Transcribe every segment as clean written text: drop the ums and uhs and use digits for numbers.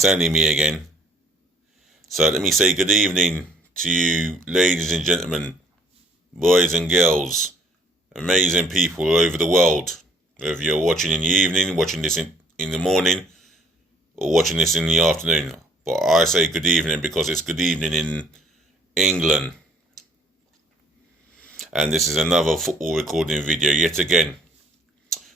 It's only me again. So let me say good evening to you, ladies and gentlemen, boys and girls, amazing people all over the world. Whether you're watching in the evening, watching this in the morning, or watching this in the afternoon. But I say good evening because it's good evening in England. And this is another football recording video yet again.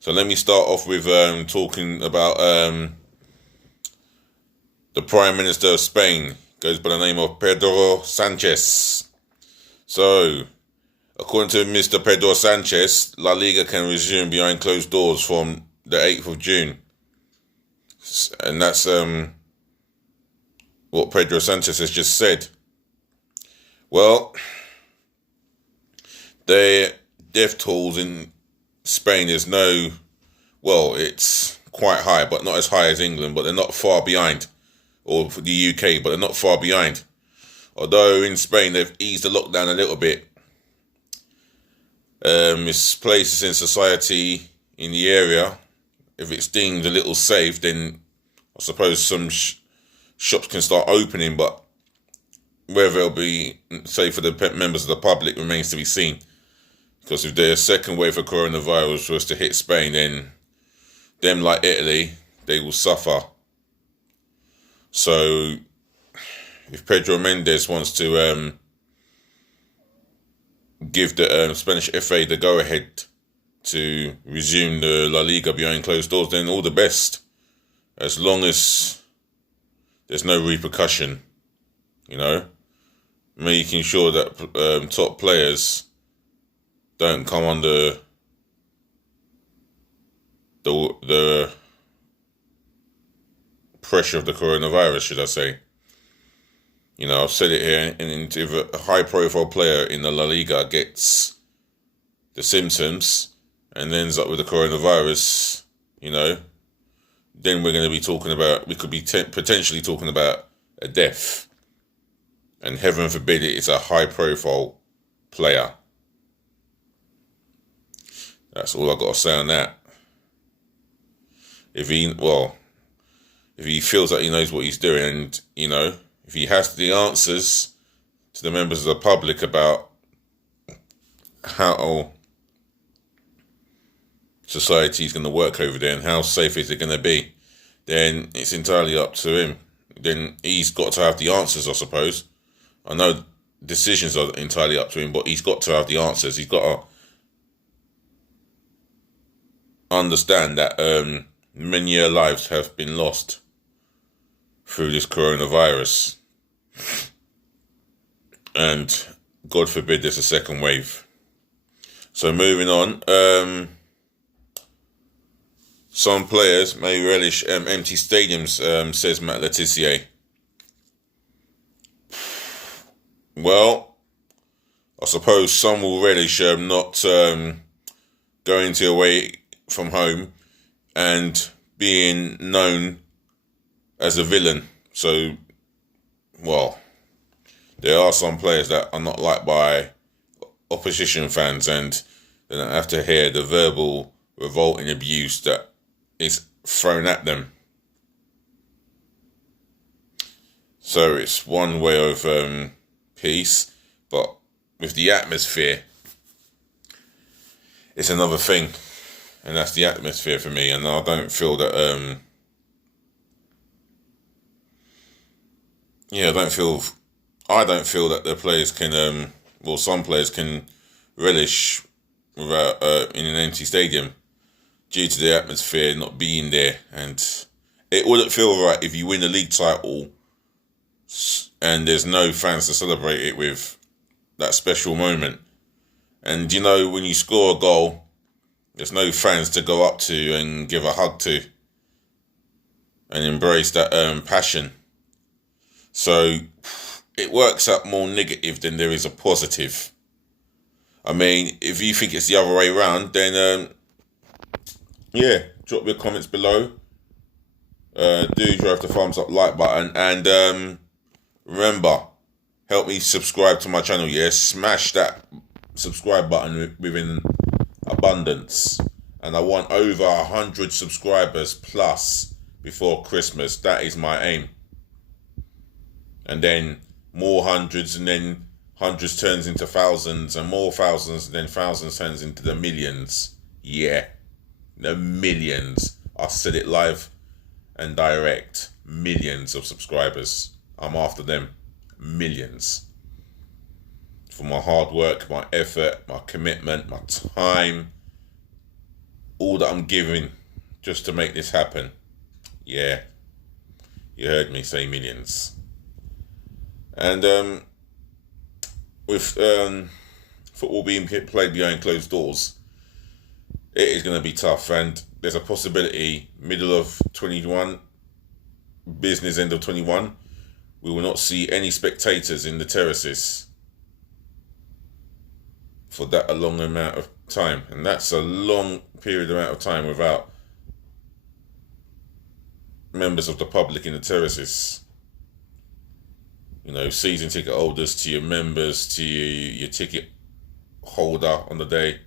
So let me start off with talking about the Prime Minister of Spain. Goes by the name of Pedro Sanchez. So, according to Mr. Pedro Sanchez, La Liga can resume behind closed doors from the 8th of June. And that's what Pedro Sanchez has just said. Well, the death tolls in Spain is it's quite high, but not as high as England, but they're not far behind. Or for the UK, but they're not far behind. Although in Spain they've eased the lockdown a little bit. It's places in society in the area. If it's deemed a little safe, then I suppose some shops can start opening, but whether it'll be safe for the members of the public remains to be seen. Because if their second wave of coronavirus was to hit Spain, then them, like Italy, they will suffer. So, if Pedro Mendes wants to give the Spanish FA the go-ahead to resume the La Liga behind closed doors, then all the best. As long as there's no repercussion, making sure that top players don't come under the pressure of the coronavirus, should I say. I've said it here, and if a high-profile player in the La Liga gets the symptoms and ends up with the coronavirus, then we're going to be talking about, we could be potentially talking about a death. And heaven forbid it's a high-profile player. That's all I've got to say on that. If he feels that he knows what he's doing, and, if he has the answers to the members of the public about how society is going to work over there and how safe is it going to be, then it's entirely up to him. Then he's got to have the answers, I suppose. I know decisions are entirely up to him, but he's got to have the answers. He's got to understand that many lives have been lost through this coronavirus, and God forbid there's a second wave. So moving on, some players may relish empty stadiums, says Matt Letizia. Well, I suppose some will relish not going to away from home and being known as a villain. So, there are some players that are not liked by opposition fans, and they don't have to hear the verbal revolting abuse that is thrown at them. So it's one way of peace, but with the atmosphere, it's another thing. And that's the atmosphere for me, and I don't feel that I don't feel that the players can some players can relish without in an empty stadium due to the atmosphere not being there. And it wouldn't feel right if you win a league title and there's no fans to celebrate it with, that special moment. And when you score a goal, there's no fans to go up to and give a hug to and embrace that passion. So it works out more negative than there is a positive. I mean, if you think it's the other way around, then drop your comments below. Do drive the thumbs up like button, and remember, help me subscribe to my channel. Smash that subscribe button within abundance, and I want over 100 subscribers plus before Christmas. That is my aim. And then more hundreds, and then hundreds turns into thousands, and more thousands, and then thousands turns into the millions. Yeah, the millions. I said it live and direct. Millions of subscribers. I'm after them. Millions. For my hard work, my effort, my commitment, my time, all that I'm giving just to make this happen. Yeah, you heard me say millions. And with football being played behind closed doors, it is going to be tough. And there's a possibility middle of 21, business end of 21, we will not see any spectators in the terraces for that a long amount of time. And that's a long period amount of time without members of the public in the terraces. You know, season ticket holders to your members to your ticket holder on the day.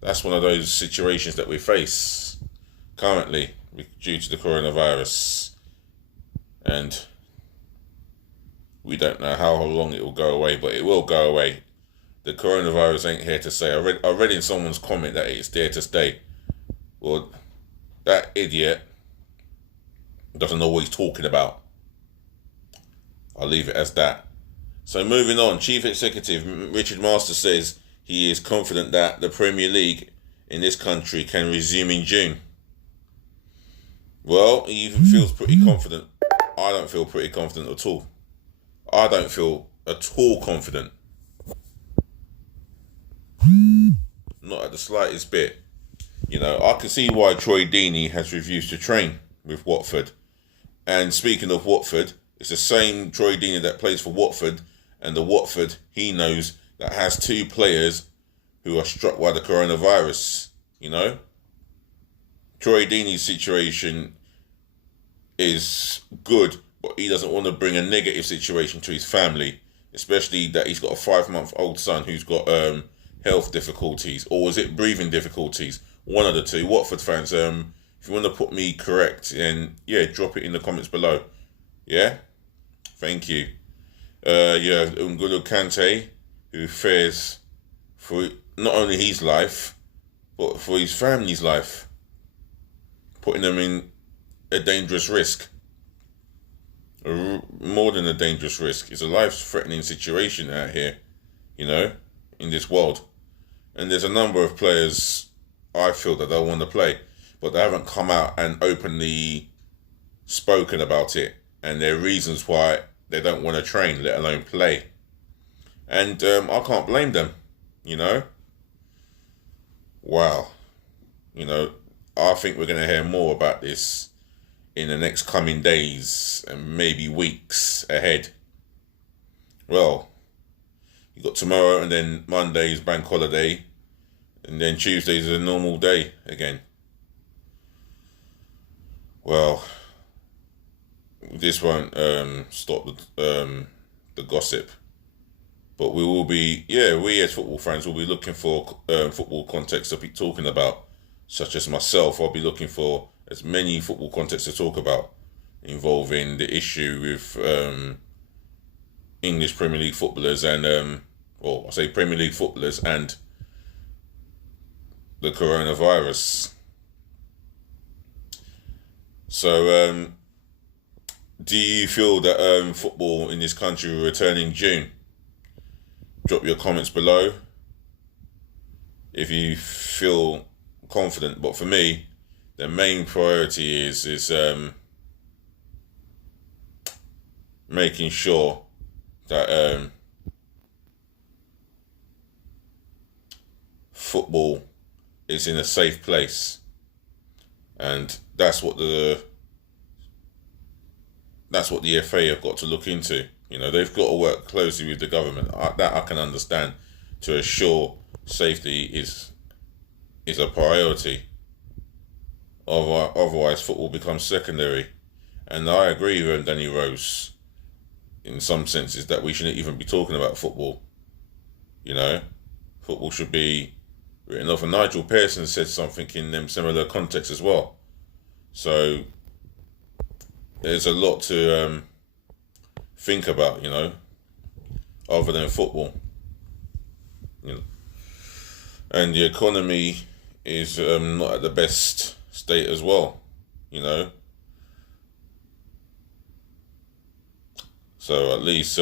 That's one of those situations that we face currently due to the coronavirus. And we don't know how long it will go away, but it will go away. The coronavirus ain't here to stay. I read in someone's comment that it's there to stay. Well, that idiot doesn't know what he's talking about. I'll leave it as that. So moving on, Chief Executive Richard Masters says he is confident that the Premier League in this country can resume in June. Well, he feels pretty confident. I don't feel pretty confident at all. I don't feel at all confident. Not at the slightest bit. You know, I can see why Troy Deeney has refused to train with Watford. And speaking of Watford, it's the same Troy Deeney that plays for Watford, and the Watford he knows that has two players who are struck by the coronavirus. You know, Troy Deeney's situation is good, but he doesn't want to bring a negative situation to his family, especially that he's got a 5-month-old son who's got health difficulties, or is it breathing difficulties? One of the two. Watford fans, if you want to put me correct, then yeah, drop it in the comments below. Yeah, thank you. You have N'Golo Kante, who fears for not only his life, but for his family's life, putting them in a dangerous risk. More than a dangerous risk. It's a life-threatening situation out here, you know, in this world. And there's a number of players I feel that they'll want to play, but they haven't come out and openly spoken about it and their reasons why they don't want to train, let alone play. And I can't blame them, you know. Wow. You know, I think we're going to hear more about this in the next coming days and maybe weeks ahead. Well, you got tomorrow, and then Monday's bank holiday, and then Tuesday's a normal day again. Well, this won't stop the gossip, but we will be, we as football fans will be looking for football context to be talking about, such as myself. I'll be looking for as many football contexts to talk about involving the issue with English Premier League footballers and, I say Premier League footballers and the coronavirus. So, do you feel that football in this country will return in June? Drop your comments below if you feel confident. But for me, the main priority is making sure that football is in a safe place, and that's what the FA have got to look into. You know, they've got to work closely with the government. That I can understand, to assure safety is a priority. Otherwise, football becomes secondary. And I agree with Danny Rose in some senses that we shouldn't even be talking about football. You know, football should be written off. And Nigel Pearson said something in them similar contexts as well. So there's a lot to think about, you know, other than football. You know, and the economy is not at the best state as well, you know. So at least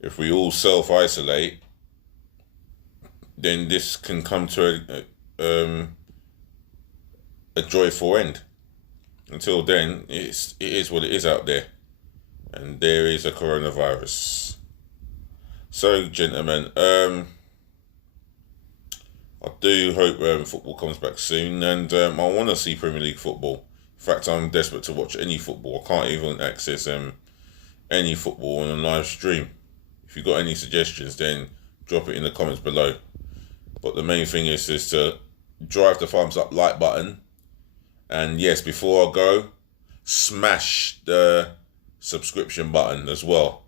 if we all self-isolate, then this can come to a joyful end. Until then, it is what it is out there, and there is a coronavirus. So, gentlemen, I do hope football comes back soon, and I want to see Premier League football. In fact, I'm desperate to watch any football. I can't even access any football on a live stream. If you've got any suggestions, then drop it in the comments below. But the main thing is to drive the thumbs up like button. And yes, before I go, smash the subscription button as well.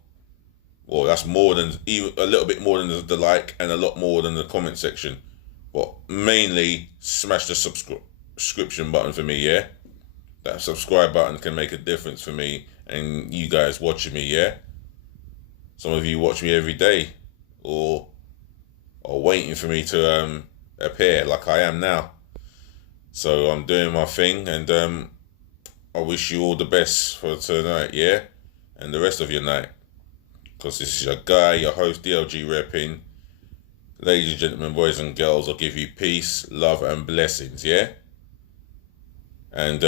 Well, that's more than, even a little bit more than the like, and a lot more than the comment section. But mainly, smash the subscription button for me, yeah? That subscribe button can make a difference for me and you guys watching me, yeah? Some of you watch me every day, or are waiting for me to appear like I am now. So I'm doing my thing, and I wish you all the best for tonight, yeah? And the rest of your night. Because this is your guy, your host, DLG REPPIN. Ladies and gentlemen, boys and girls, I'll give you peace, love and blessings, yeah? And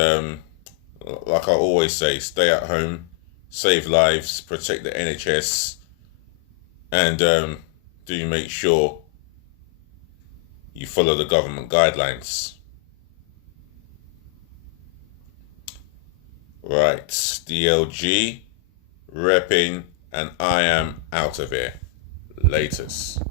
like I always say, stay at home, save lives, protect the NHS, and do make sure you follow the government guidelines. Right, DLG, REPPIN, and I am out of here. Laters.